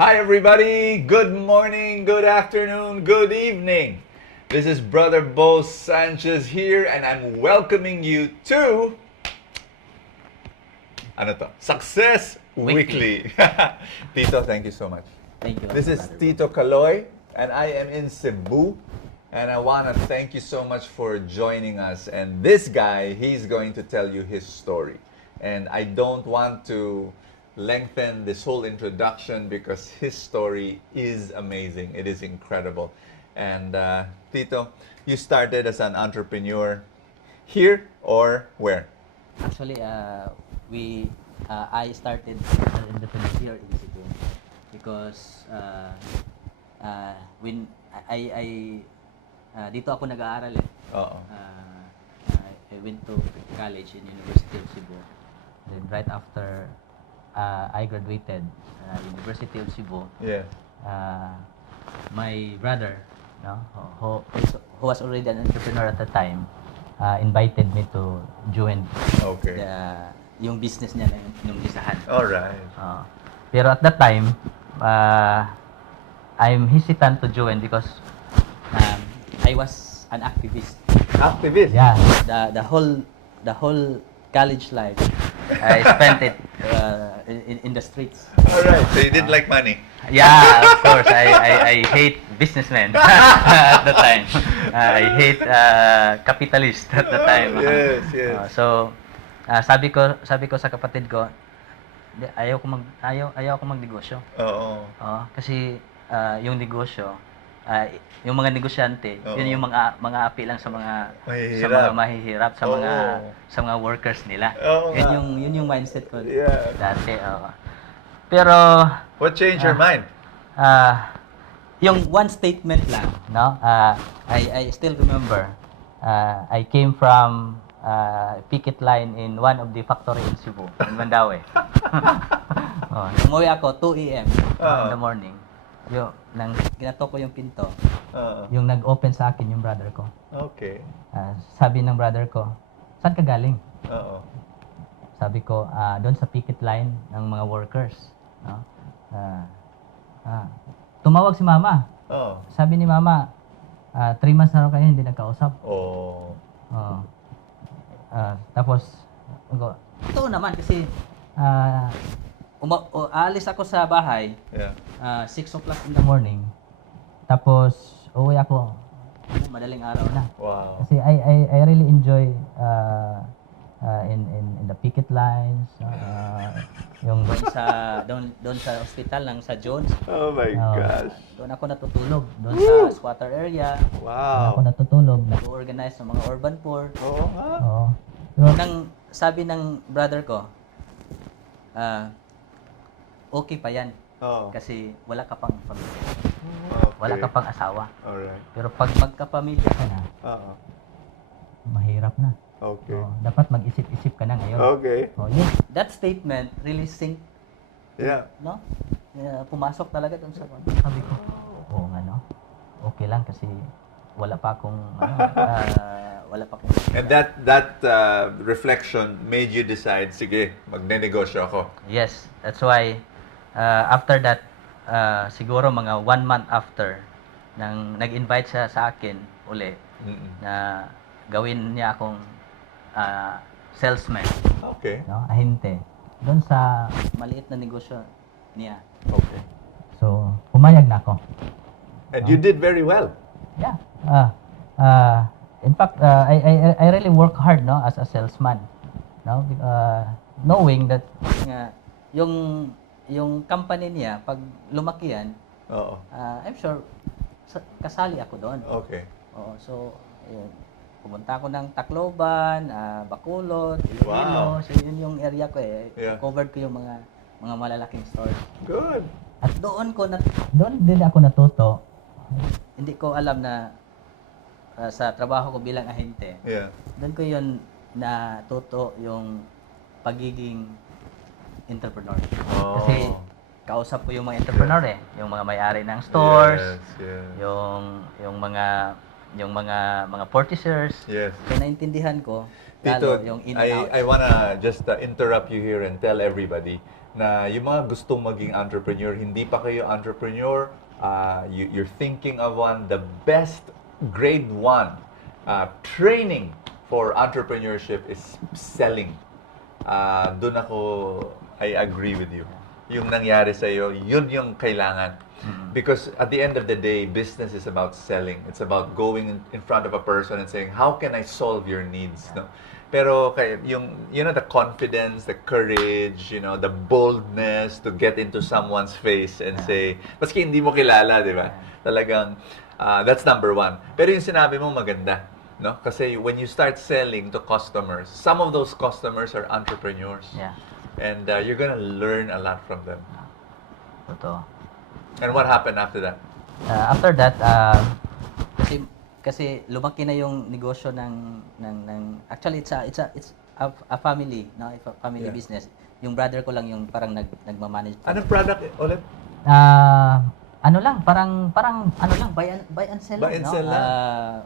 Hi everybody, good morning, good afternoon, good evening. This is Brother Bo Sanchez here and I'm welcoming you to Success Weekly. Tito, thank you so much. Thank you. This is Tito Calooy and I am in Cebu and I want to thank you so much for joining us. And this guy, he's going to tell you his story. And I don't want to lengthen this whole introduction because his story is amazing. It is incredible. And Tito, you started as an entrepreneur here or where? Actually, I started as an entrepreneur here in Cebu because when dito ako nag-aaral eh. Oo. I went to college in University of Cebu. Then right after I graduated University of Cebu, Yeah. my brother, no, who was already an entrepreneur at the time, invited me to join Okay. yung business niya na yung umpisahan. All right. Pero at that time, I'm hesitant to join because I was an activist. Activist? Yeah, the whole college life, I spent it in the streets. All right. So you didn't like money? Yeah, of course. I hate businessmen at the time. I hate capitalist at the time. Yes, yes. Sabi ko sa kapatid ko, ayaw ko magnegosyo. Oo. Kasi yung negosyo, yung mga negosyante, Oo. yun yung mga api lang sa mga mahihirap, sa mga workers nila. Oo nga. Yun yung mindset ko Yeah. dati. Pero What changed your mind? yung one statement lang, no? I still remember. I came from picket line in one of the factory in Cebu, in Mandaue. Umuwi ako 2 a.m. in the morning. Ginatok ko yung pinto. Yung nag-open sa akin yung brother ko. Okay. Sabi ng brother ko, "Saan ka galing?" Oo. Sabi ko, doon sa picket line ng mga workers. No? Tumawag si mama. Oo. Sabi ni mama, 3 months na raw kayo hindi nagkausap. Oh. Tapos, ito naman kasi aalis ako sa bahay, Yeah. 6 o'clock in the morning. Tapos, uwi ako, madaling araw na. Wow. Kasi I really enjoy in the picket lines, yung doon sa hospital lang sa Jones. Oh my gosh. Doon ako natutulog, doon sa squatter area. Doon ako Wow. natutulog, nag-organize ng mga urban poor. Oo nga. Oo. Sabi ng brother ko, okay pa yan Oo. kasi wala ka pang pamilya. Okay. Wala ka pang asawa. Alright. Pero pag magkapamilya ka na, Oo. mahirap na. Okay. Dapat mag-isip-isip ka na ngayon. Okay. That statement really sink, Yeah. no? Pumasok talaga doon sa sabi ko. Oo nga, no? Okay lang kasi wala pa akong And that reflection made you decide, sige, magnenegosyo ako. Yes, that's why after that, siguro mga 1 month after, nag-invite siya sa akin uli na gawin niya akong salesman, Okay. no? Ahente. Doon sa maliit na negosyo niya. Okay. So, pumayag na ako. And you did very well. Yeah. In fact, I really work hard, no, as a salesman, no, knowing that yung company niya pag lumaki yan, Oo. I'm sure kasali ako doon. Okay. So ayun, pumunta ako ng Tacloban, Bacolod, Wow. Iloilo, so yun yung area ko eh. Yeah. Covered ko yung mga malalaking stores. Good. At doon din ako natuto. Hindi ko alam na sa trabaho ko bilang ahente, Yeah. doon ko yun natuto yung pagiging entrepreneur. Oh. Kasi kausap ko yung mga entrepreneur yung mga may-ari ng stores, Yes. yung mga purchasers. Yes. Kaya naintindihan ko Tito, lalo yung in and out. I wanna just interrupt you here and tell everybody na yung mga gustong maging entrepreneur, hindi pa kayo entrepreneur, you're thinking of one, the best grade 1 training for entrepreneurship is selling. Doon ako, I agree with you. Yung nangyari sa iyo, yun yung kailangan. Because at the end of the day, business is about selling. It's about going in front of a person and saying, how can I solve your needs? No? Pero yung, the confidence, the courage, the boldness to get into someone's face and say, maski hindi mo kilala, di ba? Talagang, that's number 1. Pero yung sinabi mo maganda. No? Kasi when you start selling to customers, some of those customers are entrepreneurs. Yeah. And you're gonna learn a lot from them. Totoo. And what happened after that? After that, kasi lumaki na yung negosyo ng actually it's a family, no? It's a family business. Yung brother ko lang yung parang nagma-manage. Anong product ulit? Ano lang, parang ano lang, buy and sell Buy and no? sell lang.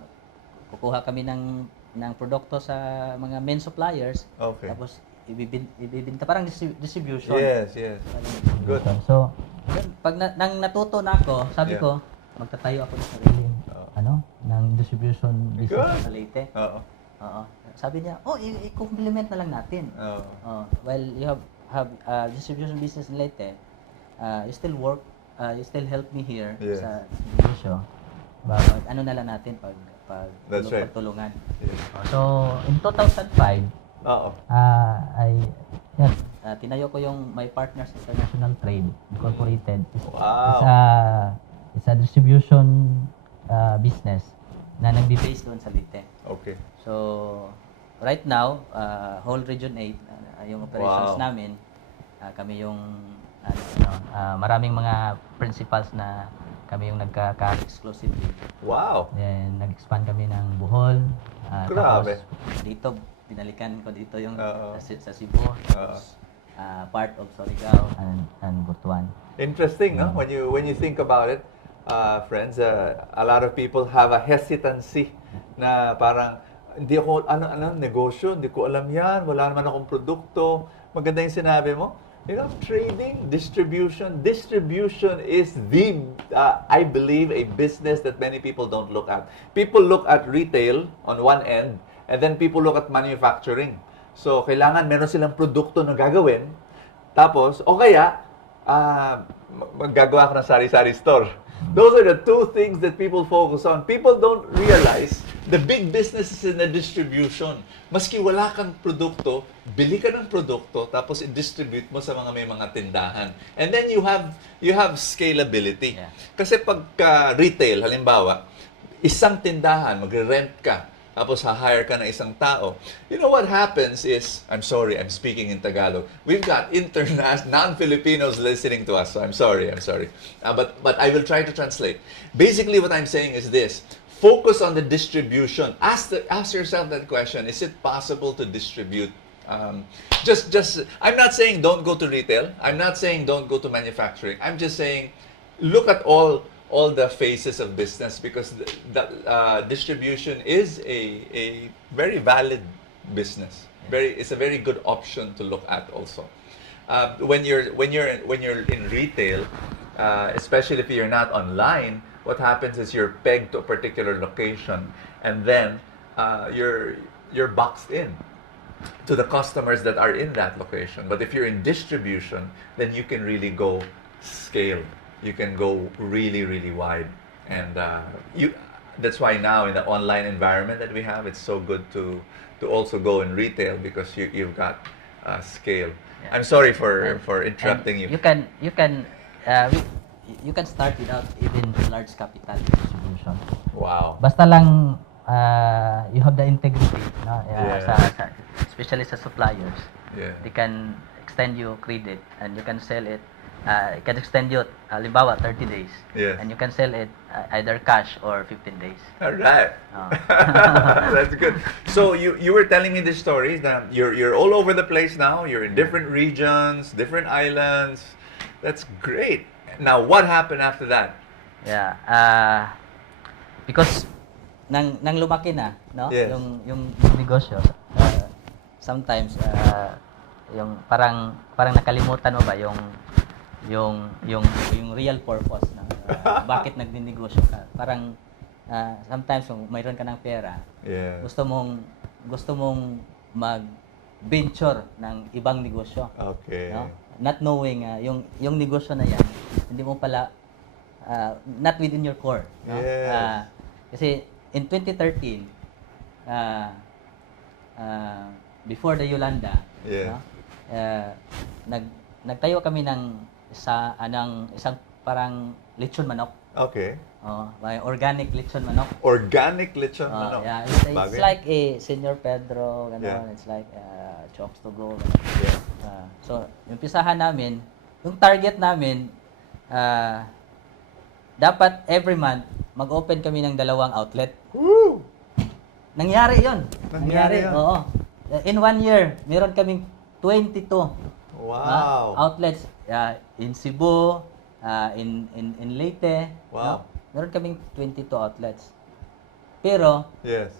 Kukuha kami ng produkto sa mga main suppliers. Okay. Tapos ibibenta parang distribution. Yes. Good. So, pag nang natuto na ako, sabi ko, magtatayo ako ng sarili ng distribution business sa Leyte. Oo. Oo. Sabi niya, i-complement na lang natin. While you have distribution business in Leyte, you still work, you still help me here sa negosyo. But ano na lang natin pag That's right. pagtulungan. Yes. So, in 2005, Oo. tinayo ko yung My Partners International Trade Incorporated. Wow. It's a distribution business na nagbe-base doon sa Leyte. Okay. So, right now, whole Region 8, yung operations namin, kami yung maraming mga principals na kami yung nagka-carry exclusively. Wow. Then, nag-expand kami ng Bohol. Grabe. Tapos, dito, binalikan ko dito yung sa Cebu. Part of Surigao and Butuan. Interesting, no? When you think about it, friends, a lot of people have a hesitancy na parang hindi ako negosyo, hindi ko alam yan, wala naman akong produkto. Maganda yung sinabi mo. Trading, distribution is I believe, a business that many people don't look at. People look at retail on one end, and then people look at manufacturing. So, kailangan meron silang produkto na gagawin. Tapos, o kaya, maggagawa ka ng sari-sari store. Those are the two things that people focus on. People don't realize the big businesses in the distribution. Maski wala kang produkto, bili ka ng produkto, tapos i-distribute mo sa may mga tindahan. And then you have scalability. Yeah. Kasi pagka retail, halimbawa, isang tindahan, magre-rent ka, tapos ha-hire ka ng isang tao. You know what happens is, I'm sorry, I'm speaking in Tagalog. We've got non-Filipinos listening to us, so I'm sorry. But I will try to translate. Basically, what I'm saying is this. Focus on the distribution. Ask yourself that question. Is it possible to distribute? I'm not saying don't go to retail. I'm not saying don't go to manufacturing. I'm just saying look at all the phases of business, because the distribution is a very valid business. It's a very good option to look at also. When you're in retail, especially if you're not online, what happens is you're pegged to a particular location, and then you're boxed in to the customers that are in that location. But if you're in distribution, then you can really go scale. You can go really, really wide. And that's why now in the online environment that we have, it's so good to also go in retail, because you've got scale. Yeah. I'm sorry for interrupting you. You can start without even large capital distribution. Wow. Basta lang you have the integrity, no? Especially sa suppliers. Yeah. They can extend you credit and you can sell it. It can extend you, halimbawa, 30 days. Yes. And you can sell it either cash or 15 days. All right. That's good. So you were telling me this story that you're all over the place now. You're in different regions, different islands. That's great. Now, what happened after that? Yeah. Because nang lumaki na, no? Yes. Yung negosyo, sometimes yung parang nakalimutan mo ba yung real purpose na bakit nagninegosyo ka. Parang sometimes kung mayroon ka ng pera, Yeah. gusto mong mag-venture ng ibang negosyo. Okay. No? Not knowing yung negosyo na yan, hindi mo pala not within your core. No? Yes. Kasi in 2013, before the Yolanda, Yeah. no? Nagtayo kami ng isang parang lechon manok. Okay. May organic lechon manok. Organic lechon manok. Yeah, it's Bagay. like a Senor Pedro, gano'n. Yeah. It's like chokes to go. Yeah. So, yung pisahan namin, yung target namin, dapat every month, mag-open kami ng 2 outlet. Woo! Nangyari yun. Nangyari yun. Oo. In 1 year, meron kaming 22 Wow. outlets in Cebu, in Leyte. Wow. No? Meron kaming 22 outlets. Pero, Yes.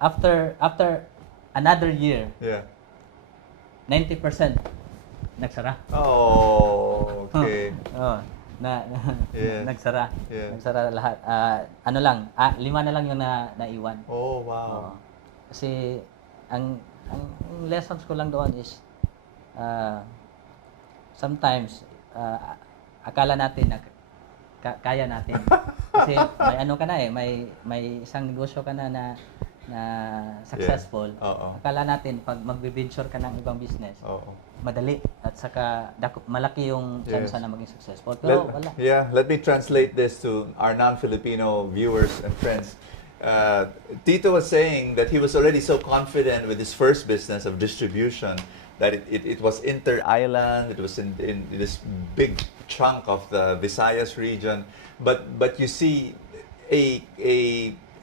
after another year, Yeah. 90% nagsara. Oh, okay. Yes. Nagsara. Yeah. Nagsara lahat. 5 na lang yung naiwan. Oh, wow. Kasi ang lessons ko lang doon is sometimes akala natin na kaya natin. Kasi may ano ka na may isang negosyo ka na successful. Yeah. Oo. Akala natin pag magbe-venture ka ng ibang business, Oo. madali at saka malaki yung chance Yes. na maging successful. Pero wala. Let me translate this to our non-Filipino viewers and friends. Tito was saying that he was already so confident with his first business of distribution that it was inter-island, it was in this big chunk of the Visayas region. But you see, a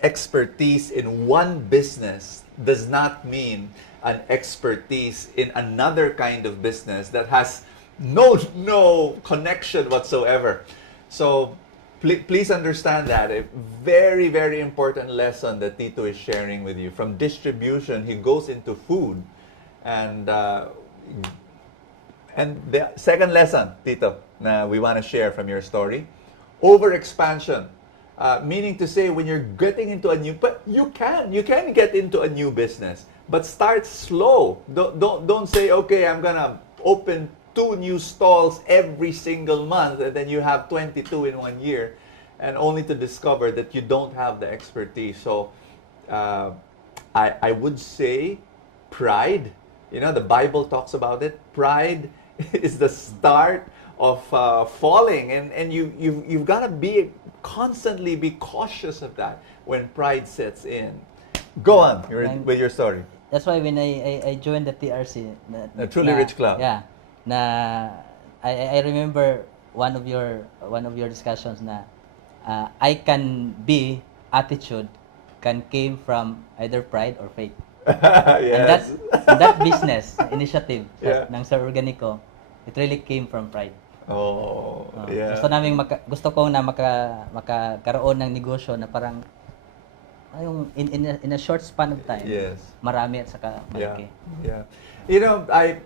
expertise in one business does not mean an expertise in another kind of business that has no connection whatsoever. So please understand that a very, very important lesson that Tito is sharing with you. From distribution, he goes into food, and the second lesson, Tito, na we want to share from your story, overexpansion. Meaning to say, when you're getting into a new, but you can get into a new business, but start slow. Don't say, okay, I'm gonna open 2 new stalls every single month, and then you have 22 in 1 year, and only to discover that you don't have the expertise. So, I would say, pride. You know, the Bible talks about it. Pride is the start of falling, and you've got to constantly be cautious of that when pride sets in. Go on with your story. That's why when I joined the TRC, The Truly Rich Club. Yeah. I remember one of your discussions na I can be attitude can came from either pride or faith. Yes. And that business initiative Yeah. ng Sir Organico, it really came from pride. Oh, yeah. Gusto ko na makakaroon ng negosyo na parang yung in a short span of time. Yes. Marami at saka malaki. Yeah. You know, I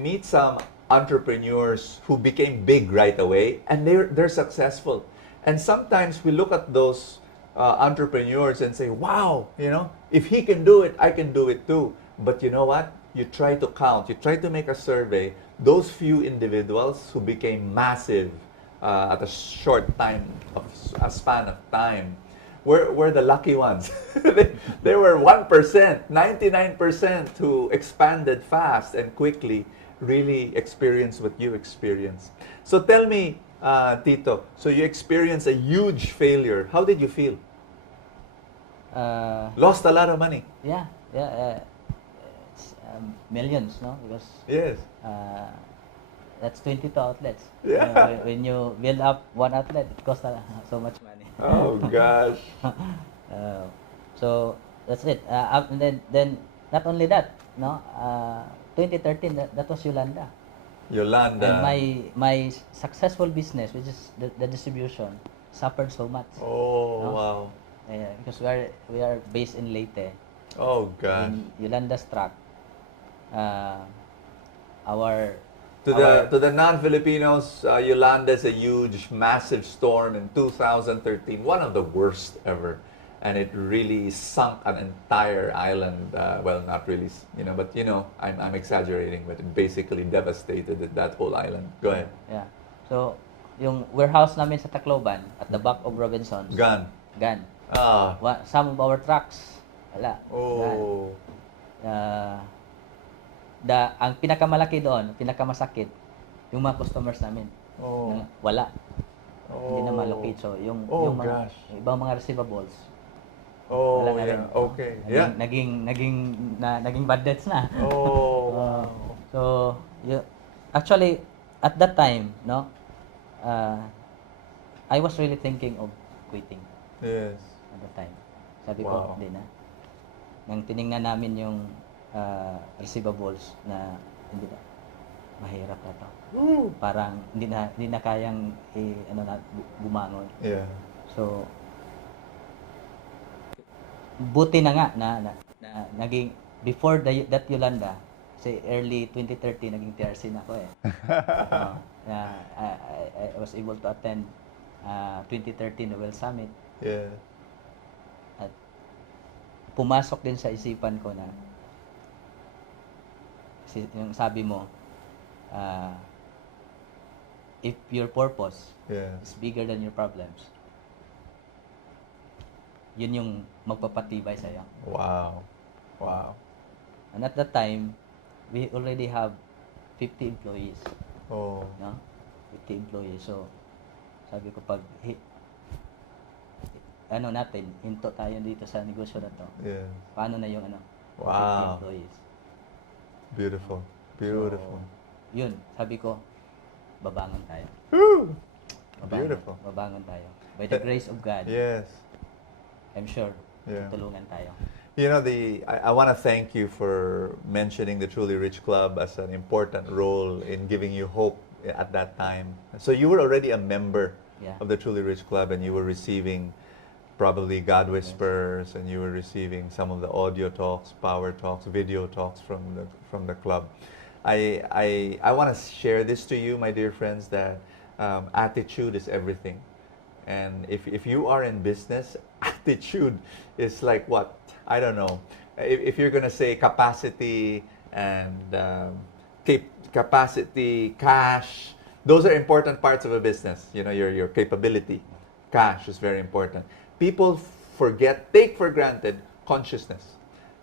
meet some entrepreneurs who became big right away, and they're successful. And sometimes we look at those entrepreneurs and say, wow, you know, if he can do it, I can do it too. But you know what? You try to count, you try to make a survey, those few individuals who became massive at a short span of time, were the lucky ones. They were 1%, 99% who expanded fast and quickly, really experienced what you experienced. So tell me, Tito, so you experienced a huge failure. How did you feel? Lost a lot of money. Yeah. It's, millions, no? Because Yes. that's 22 outlets. Yeah. When you build up one outlet, it costs so much money. Oh gosh. So that's it. And then not only that, no. 2013, that was Yolanda. Yolanda. And my successful business, which is the distribution, suffered so much. Oh, No? wow. Because we are based in Leyte. Oh gosh. In Yolanda struck. our To the non-Filipinos, Yolanda's a huge, massive storm in 2013, one of the worst ever, and it really sunk an entire island. Well, not really, but I'm exaggerating, but it basically devastated that whole island. Go ahead. Yeah. So, yung warehouse namin sa Tacloban at the back of Robinson's. Gone. Gone. Ah. Some of our trucks, wala. Oh. Ang pinakamalaki doon, pinakamasakit, yung mga customers namin. Oh. Wala. Oh. Hindi na malocate. So, yung gosh. yung ibang mga receivables, Oh, wala na rin. yeah. Okay. Yeah. Naging bad debts na. Oh. So, actually, at that time, I was really thinking of quitting. Yes. At that time. Sabi Wow. ko, hindi na. Nang tiningnan namin yung receivables na hindi na, mahirap na to. Woo. Parang hindi na kayang bumangon. Yeah. So, buti na nga na naging before that Yolanda, say early 2013 naging TRC na ako eh. I was able to attend 2013 Noel Summit. Yeah. At pumasok din sa isipan ko na yung sabi mo, if your purpose is bigger than your problems, yun yung magpapatibay sa'yo. Wow. Wow. And at that time, we already have 50 employees. Oh. 50 employees. So, sabi ko pag hinto tayo dito sa negosyo na to. Yeah. Paano na yung 50 Wow. employees? Beautiful. Beautiful. So, yun, sabi ko, babangon tayo. Woo! Beautiful. Babangon tayo. By the grace of God, Yes. I'm sure, Yeah. tutulungan tayo. I want to thank you for mentioning the Truly Rich Club as an important role in giving you hope at that time. So you were already a member of the Truly Rich Club, and you were receiving probably God Whispers, and you were receiving some of the audio talks, power talks, video talks from the club. I want to share this to you, my dear friends, that attitude is everything. And if you are in business, attitude is like what? I don't know. If you're going to say capacity and capacity, cash, those are important parts of a business. Your capability. Cash is very important. People take for granted consciousness.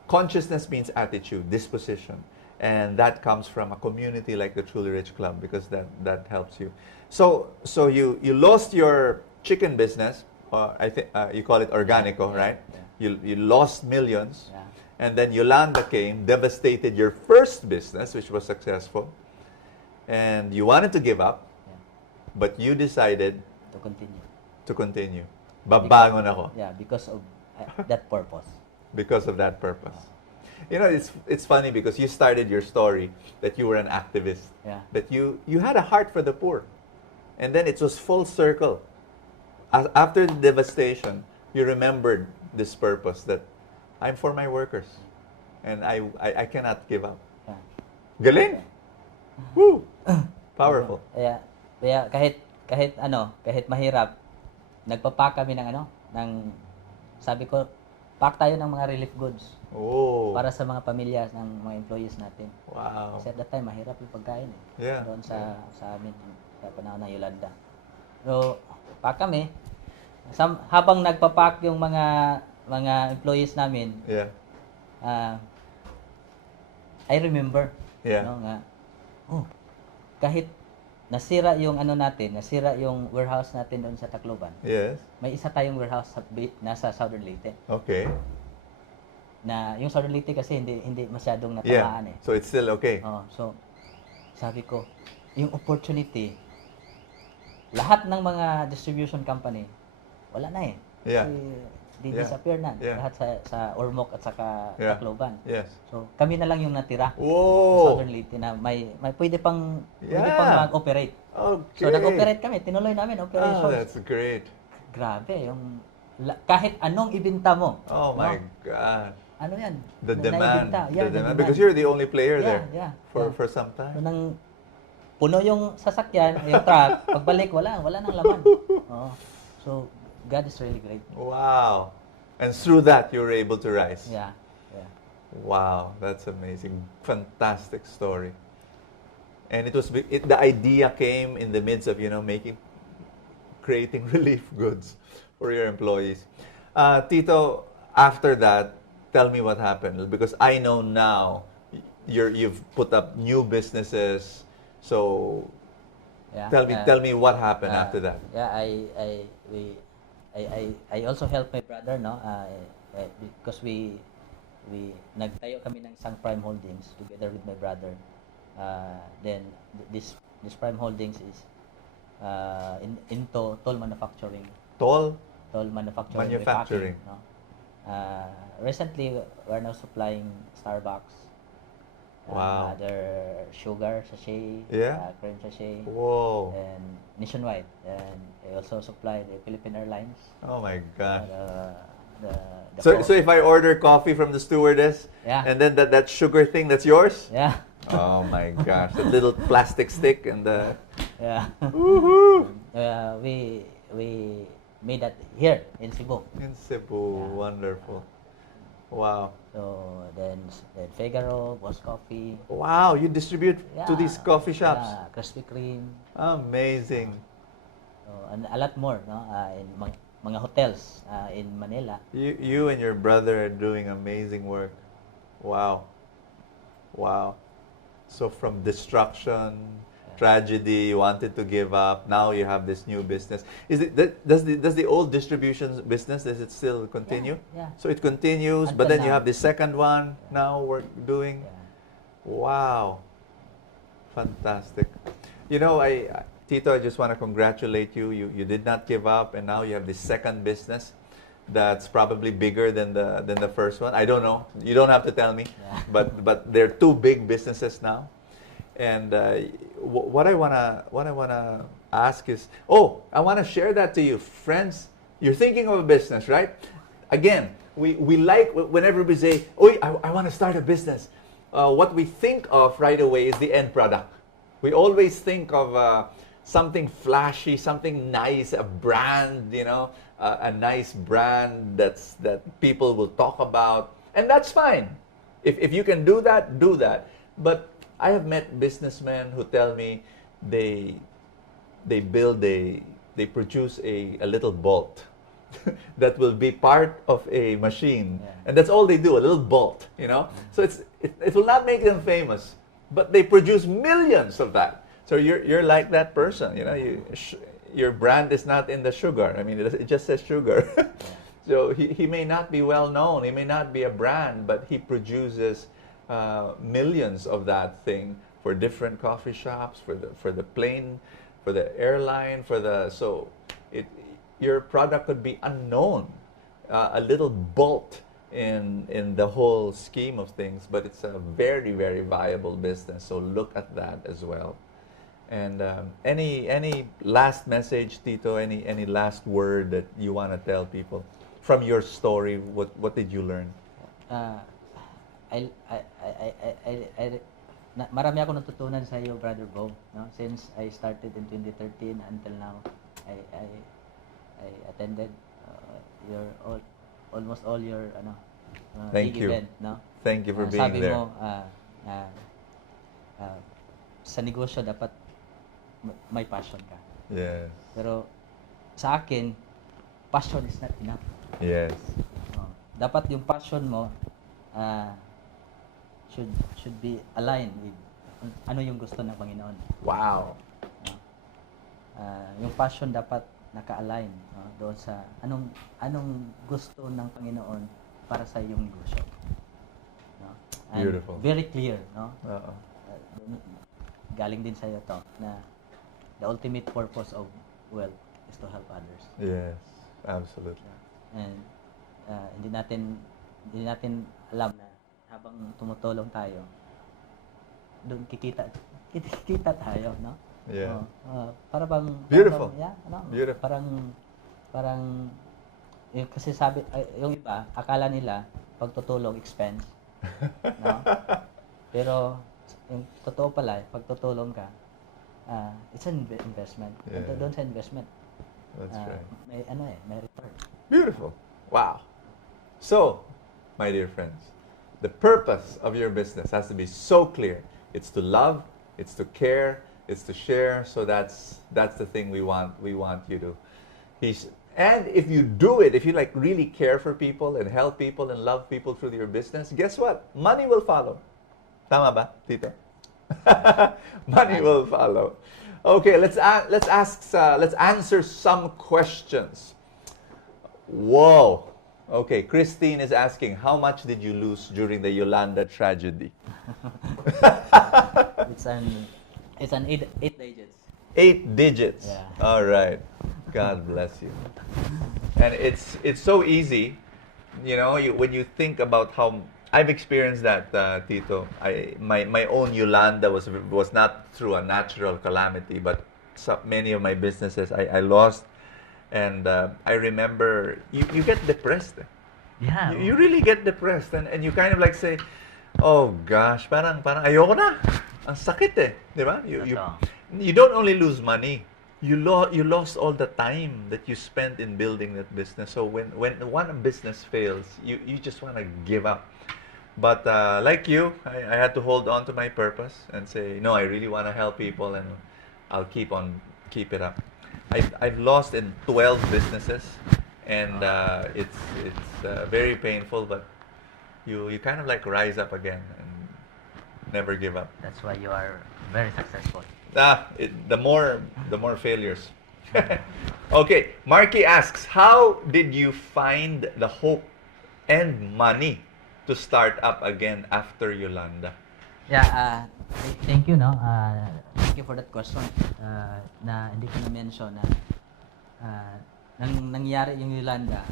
Consciousness means attitude, disposition. And that comes from a community like the Truly Rich Club, because that helps you. So you lost your chicken business, or I think you call it Organico, right? Yeah. You lost millions, and then Yolanda came, devastated your first business, which was successful, and you wanted to give up, but you decided to continue. Babangon ako. Yeah, because of that purpose. Because of that purpose. It's funny because you started your story that you were an activist, that you had a heart for the poor, and then it was full circle. After the devastation, you remembered this purpose, that I'm for my workers, and I cannot give up. Galing! Woo! Powerful. Kaya kahit mahirap, nagpa-pack kami ng sabi ko, pack tayo ng mga relief goods. Oh. Para sa mga pamilya ng mga employees natin. Wow. Kasi at that time, mahirap yung pagkain eh. Yeah. Doon sa amin, sa panahon ng Yolanda. So, pack kami. Habang nagpa-pack yung mga employees namin, I remember, kahit nasira yung nasira yung warehouse natin doon sa Tacloban. Yes. May isa tayong warehouse nasa Southern Leyte. Okay. Na yung Southern Leyte kasi hindi masyadong natamaan eh. So it's still okay. So sabi ko, yung opportunity, lahat ng mga distribution company, wala na eh. Yeah. Kasi disappear na. Lahat sa Ormoc at saka Tacloban. Yes. So kami na lang yung natira sa Southern Leyte na may pwede pang mag-operate. Okay. So nag-operate kami, tinuloy namin operations. Oh, that's great. Grabe, kahit anong ibenta mo. Oh my God. ano yan? The demand, naibigta. Yeah, the demand, because you're the only player there for some So, time. nang puno yung sasakyan, yung truck, pagbalik, wala nang laman. Oo. So, God is really great. Wow. And through that, you were able to rise. Yeah. Wow, that's amazing. Fantastic story. And the idea came in the midst of, creating relief goods for your employees. Tito, after that, tell me what happened, because I know now you've put up new businesses. So tell me what happened after that. Yeah, I also helped my brother, no? Because we nagtayo kami ng isang Prime Holdings together with my brother. Then this Prime Holdings is into toll manufacturing. Toll Manufacturing. Repacking, no? Recently, we're now supplying Starbucks. Wow. Other sugar sachet, cream sachet. Whoa. And nationwide. And I also supply the Philippine Airlines. Oh my gosh. So if I order coffee from the stewardess, and then that sugar thing, that's yours? Yeah. Oh my gosh, that little plastic stick and the... Yeah. Woohoo! We made that here in Cebu. In Cebu, wonderful. Wow. So then Figaro, Boss Coffee. Wow, you distribute to these coffee shops? Yeah, Krispy Kreme. Amazing. And a lot more, no? In mga hotels in Manila. You and your brother are doing amazing work. Wow. So from destruction, tragedy, you wanted to give up. Now you have this new business. Does the old distribution business, does it still continue? Yeah. So it continues, Until but then now. you have the second one now we're doing. Yeah. Wow. Fantastic. Tito, I just want to congratulate you. You did not give up, and now you have the second business that's probably bigger than the first one. I don't know. You don't have to tell me. Yeah. But they're two big businesses now. And what I wanna ask is, I wanna share that to you, friends. You're thinking of a business, right? Again, we like whenever we say, I want to start a business. What we think of right away is the end product. We always think of something flashy, something nice, a brand, a nice brand that people will talk about, and that's fine. If you can do that, do that. But I have met businessmen who tell me they produce a little bolt that will be part of a machine, and that's all they do, a little bolt, So it will not make them famous, but they produce millions of that. So you're like that person, your brand is not in the sugar. I mean, it just says sugar. So he may not be well known, he may not be a brand, but he produces millions of that thing for different coffee shops, for the plane, for the airline, your product could be unknown, a little bolt in the whole scheme of things, but it's a very, very viable business. So look at that as well. And any last message, Tito? Any last word that you want to tell people from your story? What did you learn? Marami ako natutunan sa iyo, Brother Bo, no? Since I started in 2013 until now, I attended almost all your Thank big you. event, no? Thank you for being sabi there. mo, sa negosyo dapat may passion ka. Yes. Pero sa akin, passion is not enough. Yes. Dapat yung passion mo should be aligned with ano yung gusto ng Panginoon. Wow. Yung passion dapat naka-align doon sa anong gusto ng Panginoon para sa iyong negosyo. And Beautiful. very clear, no? Galing din sa iyo to na the ultimate purpose of wealth is to help others. Yes, absolutely. And hindi natin alam na habang tumutulong tayo, doon kikita tayo, no? Yeah. Para bang Beautiful. Beautiful. Parang kasi sabi yung iba akala nila pagtutulong expense, no? Pero yung totoo pala, pagtutulong ka, it's an investment. Yeah. Doon sa investment, That's right. may return. Beautiful. Wow. So, my dear friends, the purpose of your business has to be so clear. It's to love, it's to care, it's to share. So that's the thing we want you to. And if you do it, if you like really care for people and help people and love people through your business, guess what? Money will follow. Tama ba, Tito? Money will follow. Okay, let's answer some questions. Whoa. Okay, Christine is asking, how much did you lose during the Yolanda tragedy? It's an eight digits. 8 digits. Yeah. All right. God bless you. And it's so easy, when you think about how I've experienced that, Tito. My own Yolanda was not through a natural calamity, but many of my businesses I lost. And I remember you get depressed. Yeah. You really get depressed, and you kind of like say, oh gosh, parang ayoko na. Ang sakit di ba? You don't only lose money, you lost all the time that you spent in building that business. So when one business fails, you just want to give up. But like you, I had to hold on to my purpose and say, no, I really want to help people, and I'll keep it up. I've lost in 12 businesses, and it's very painful, but you kind of like rise up again and never give up. That's why you are very successful. The more failures. Okay, Marky asks, how did you find the hope and money to start up again after Yolanda? Yeah, thank you, no? Thank you for that question. Na hindi ko na-mention na nangyari yung Yolanda,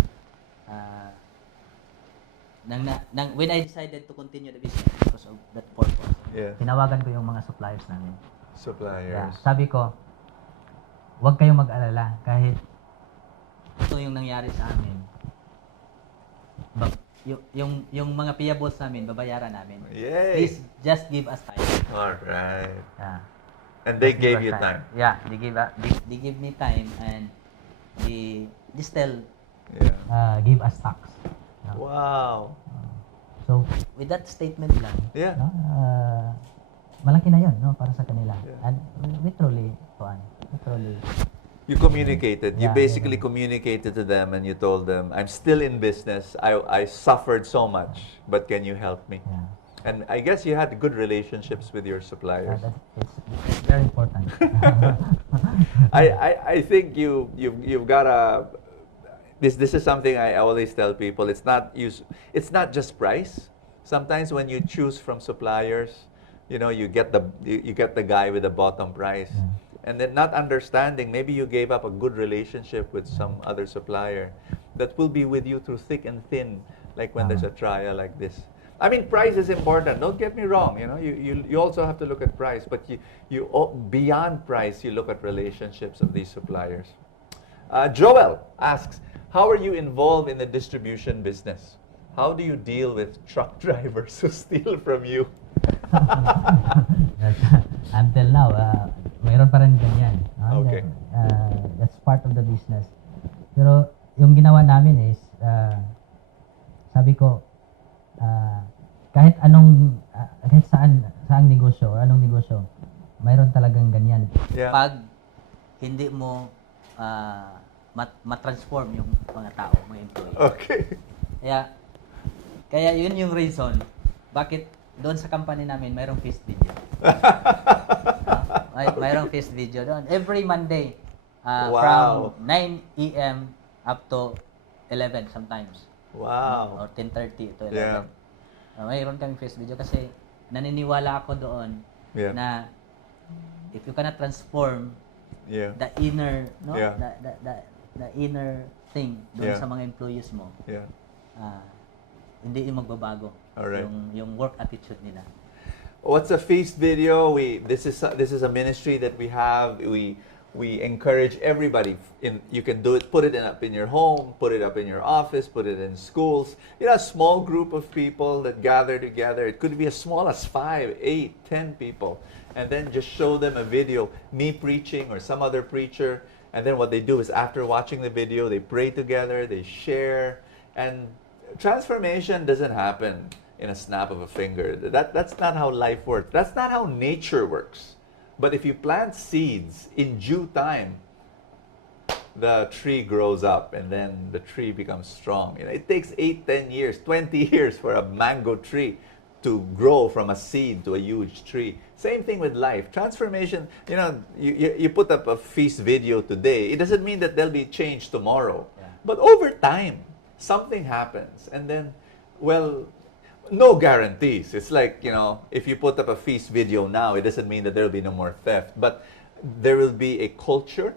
when I decided to continue the business because of that purpose, tinawagan ko yung mga suppliers namin. Suppliers. Yeah, sabi ko, huwag kayong mag-alala kahit ito yung nangyari sa amin. Yung mga payables namin, babayaran namin. Yay! Please just give us time. All right. Yeah. And they gave you time. Yeah, they give me time, and they still give us tax. No? Wow. So with that statement lang, no, malaki na yun, no, para sa kanila. And we truly. You communicated. You basically communicated to them, and you told them, I'm still in business. I suffered so much, but can you help me? Yeah. And I guess you had good relationships with your suppliers. It's very important. I think you've got a. This is something I always tell people. It's not just price. Sometimes when you choose from suppliers, you get the guy with the bottom price. Yeah. And then not understanding, maybe you gave up a good relationship with some other supplier that will be with you through thick and thin, like when there's a trial like this. I mean, price is important. Don't get me wrong. You also have to look at price, but you beyond price, you look at relationships of these suppliers. Joel asks, how are you involved in the distribution business? How do you deal with truck drivers who steal from you? Until now, mayroon pa rin ganyan. Okay. That's part of the business. Pero yung ginawa namin is, sabi ko, kahit saang negosyo, anong negosyo, mayroon talagang ganyan. Yeah. Pag hindi mo matransform yung mga tao, mga employee. Okay. Kaya yun yung reason bakit doon sa company namin mayroong feast video. Mayroong feast video doon. Every Monday, from 9 a.m. up to 11 sometimes. Wow. Or 10:30 to 11. Yeah. Mayroon kaming feast video kasi naniniwala ako doon na if you cannot transform the inner, the inner thing doon sa mga employees mo, hindi yung magbabago. Alright. Yung work attitude nila. What's a feast video? This is a ministry that we have. we encourage everybody. You can do it, put it up in your home, put it up in your office, put it in schools. You know, a small group of people that gather together. It could be as small as 5, 8, 10 people. And then just show them a video, me preaching or some other preacher. And then what they do is after watching the video, they pray together, they share. And transformation doesn't happen in a snap of a finger. That's not how life works. That's not how nature works. But if you plant seeds in due time, the tree grows up and then the tree becomes strong. You know, it takes 8, 10 years, 20 years for a mango tree to grow from a seed to a huge tree. Same thing with life. Transformation, you know, you put up a feast video today. It doesn't mean that there'll be change tomorrow. Yeah. But over time, something happens. And then, well, no guarantees. It's like, you know, if you put up a feast video now, it doesn't mean that there will be no more theft. But there will be a culture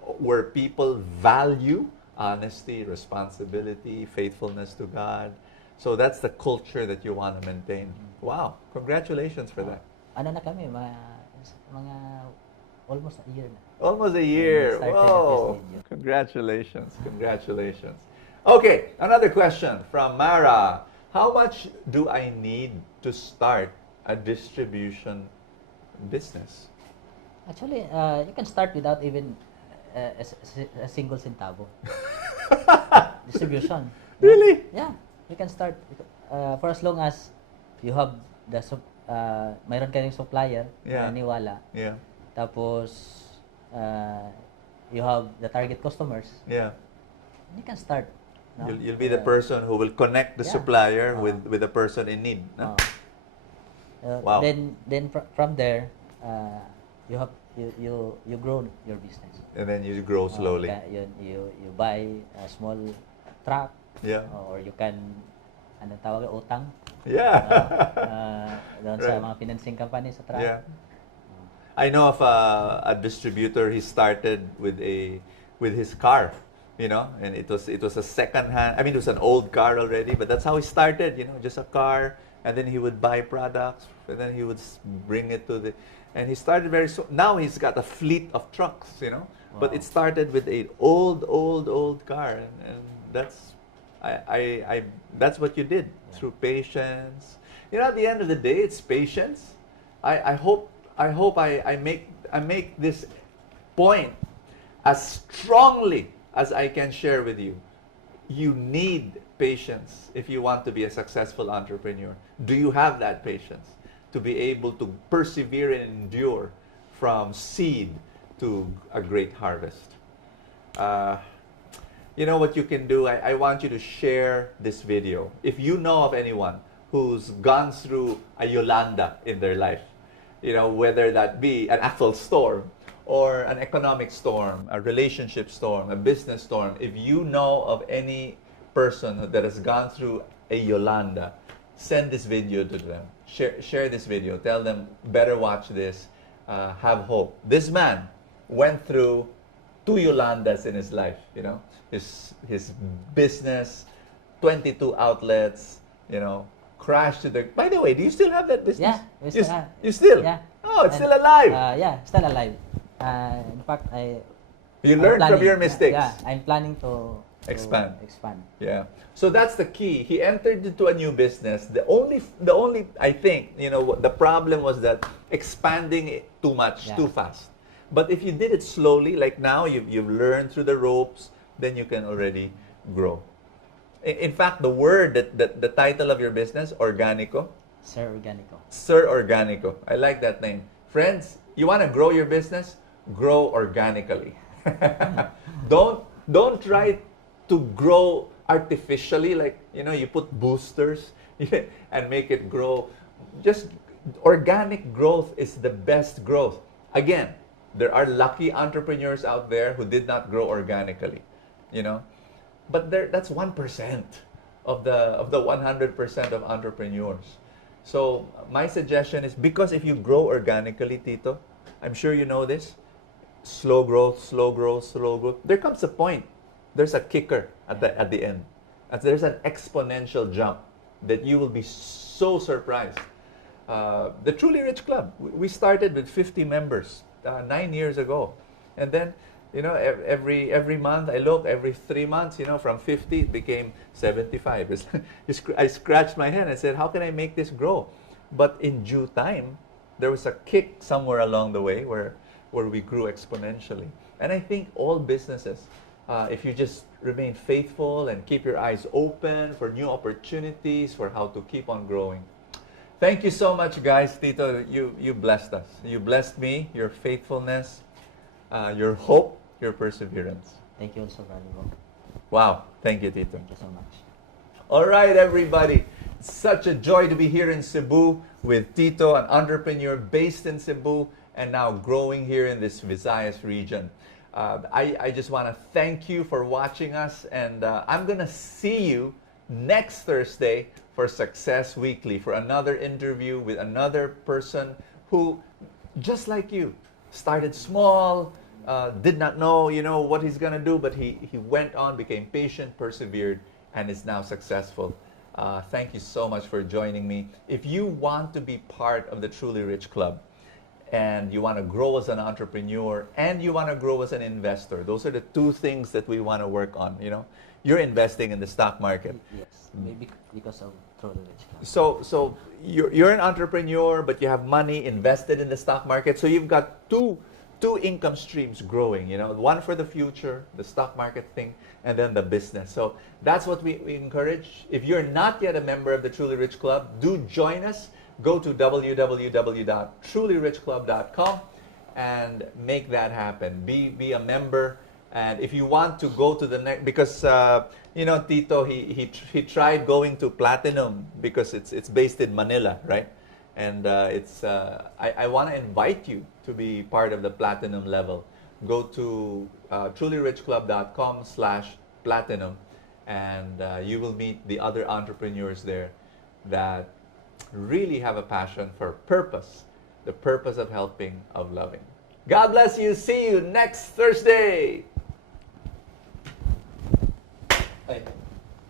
where people value honesty, responsibility, faithfulness to God. So that's the culture that you want to maintain. Wow. Congratulations for that. Ano na kami, mga almost a year na. Almost a We year. started Whoa. the first video. Congratulations. Congratulations. Okay, another question from Mara. How much do I need to start a distribution business? Actually, you can start without even a single centavo. Distribution. Really? Yeah, you can start for as long as you have the mayroon kayong supplier Yeah. na naniwala. Yeah. Tapos you have the target customers. Yeah. You can start. No? You'll be the person who will connect the Yeah. supplier Uh-huh. with the person in need. No? Wow. Then from there, you grow your business. And then you grow slowly. You buy a small truck. Yeah. Or you can anong tawag utang. Yeah. Doon sa mga financing company sa truck. Yeah. I know of a distributor. He started with his car, you know, and it was a second hand. I mean, it was an old car already, but that's how he started. You know, just a car, and then he would buy products, and then he would bring it to and he started now he's got a fleet of trucks, you know. Wow. But it started with an old car, and that's that's what you did through patience. You know, at the end of the day, it's patience. I hope I make this point as strongly as I can share with you. You need patience if you want to be a successful entrepreneur. Do you have that patience to be able to persevere and endure from seed to a great harvest? You know what you can do? I want you to share this video. If you know of anyone who's gone through a Yolanda in their life, you know, whether that be an actual storm or an economic storm, a relationship storm, a business storm, if you know of any person that has gone through a Yolanda, send this video to them. Share this video. Tell them, better watch this. Have hope. This man went through 2 Yolandas in his life, you know. His business, 22 outlets, you know, crashed to the... By the way, do you still have that business? Yeah, we still have. You still? Yeah. Oh, it's still alive. Yeah, still alive. In fact, You I'm learned from planning- your mistakes. Yeah, I'm planning to Expand. Expand. Yeah. So that's the key. He entered into a new business. The only I think, you know, the problem was that expanding it too much, Yeah. too fast. But if you did it slowly, like now, you've learned through the ropes, then you can already grow. In fact, the title of your business, Organico. Sir Organico. Sir Organico. I like that name. Friends, you want to grow your business? Grow organically. Don't try to grow artificially, like, you know, you put boosters and make it grow. Just organic growth is the best growth. Again, there are lucky entrepreneurs out there who did not grow organically, you know. But that's 1% of the 100% of entrepreneurs. So my suggestion is, because if you grow organically, Tito, I'm sure you know this, slow growth, slow growth, slow growth. There comes a point, there's a kicker at the end. And there's an exponential jump that you will be so surprised. The Truly Rich Club, we started with 50 members 9 years ago. And then, you know, every month I look, every 3 months, you know, from 50 it became 75. I scratched my head and said, how can I make this grow? But in due time, there was a kick somewhere along the way where we grew exponentially. And I think all businesses, if you just remain faithful and keep your eyes open for new opportunities, for how to keep on growing. Thank you so much, guys. Tito, you blessed us. You blessed me, your faithfulness, your hope, your perseverance. Thank you also, valuable. Wow. Thank you, Tito. Thank you so much. All right, everybody. Such a joy to be here in Cebu with Tito, an entrepreneur based in Cebu and now growing here in this Visayas region. I just want to thank you for watching us, and I'm going to see you next Thursday for Success Weekly, for another interview with another person who, just like you, started small, did not know, you know, what he's going to do, but he went on, became patient, persevered, and is now successful. Thank you so much for joining me. If you want to be part of the Truly Rich Club, and you want to grow as an entrepreneur, and you want to grow as an investor, those are the two things that we want to work on. You know, you're investing in the stock market. Yes, maybe because of Truly Rich Club. So you're an entrepreneur, but you have money invested in the stock market. So you've got two income streams growing. You know, one for the future, the stock market thing, and then the business. So that's what we encourage. If you're not yet a member of the Truly Rich Club, do join us. Go to www.trulyrichclub.com and make that happen. Be a member. And if you want to go to the next, because you know, Tito, he tried going to Platinum because it's based in Manila, right? And I want to invite you to be part of the Platinum level. Go to trulyrichclub.com/platinum, and you will meet the other entrepreneurs there that really have a passion for purpose, the purpose of helping, of loving. God bless you. See you next Thursday.